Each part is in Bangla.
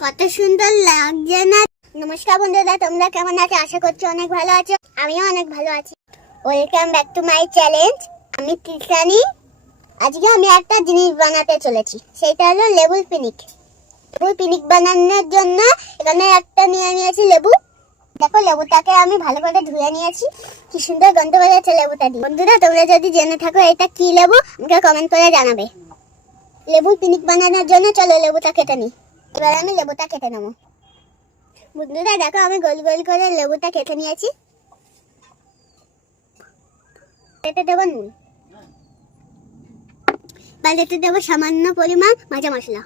কত সুন্দর লাগছে না? নমস্কার বন্ধুরা, তোমরা কেমন আছো? আশা করছি অনেক ভালো আছো। আমিও অনেক ভালো আছি। Welcome back to my challenge. আমি তৃষানি। আজকে আমি একটা জিনিস বানাতে চলেছি, সেটা হলো লেবুর পিনিক। লেবুর পিনিক বানানোর জন্য এখানে একটা নিয়ে নিয়েছি লেবু। দেখো, লেবুটাকে আমি ভালো করে ধুয়ে নিয়েছি। কি সুন্দর গন্ধ বেরোচ্ছে লেবুটা দিয়ে। বন্ধুরা, তোমরা যদি জেনে থাকো এটা কি লেবু, আমাকে কমেন্ট করে জানাবে। লেবুর পিনিক বানানোর জন্য চলো লেবুটা কেটে নিই। এবার আমি লেবুটা কেটে নেবো। বন্ধুরা দেখো, আমি গোল গোল করে লেবুটা কেটে নিয়েছি। এতে দেবো নুন, বা এতে দেবো সামান্য পরিমাণ ভাজা মশলা।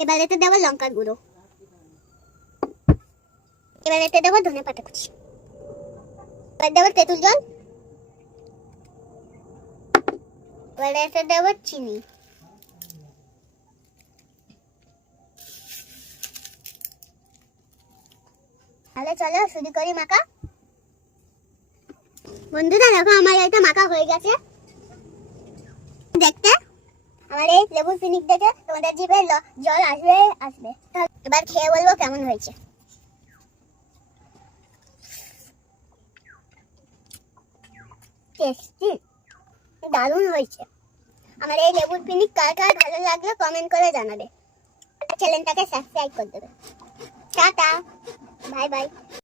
এবার এতে দেবো লঙ্কার গুঁড়ো। এবার এতে দেবো ধনে পাতা কুচি। এবার দেবো তেঁতুল জল। এবার এতে দেবো চিনি। তাহলে চলো শুরু করি মাখা। বন্ধুরা দেখো, আমার এটা মাখা হয়ে গেছে। দেখতে আমার এই লেবুর পিনিক দেখে তোমাদের জিভে জল আসবে আসবে। এবার খেয়ে বলবো কেমন হয়েছে। টেস্টি, দারুণ হয়েছে। আমার এই লেবুর পিনিক কার কার ভালো লাগলো কমেন্ট করে জানাবে। চ্যানেলটাকে সাবস্ক্রাইব করে দেবে। Tata, bye bye.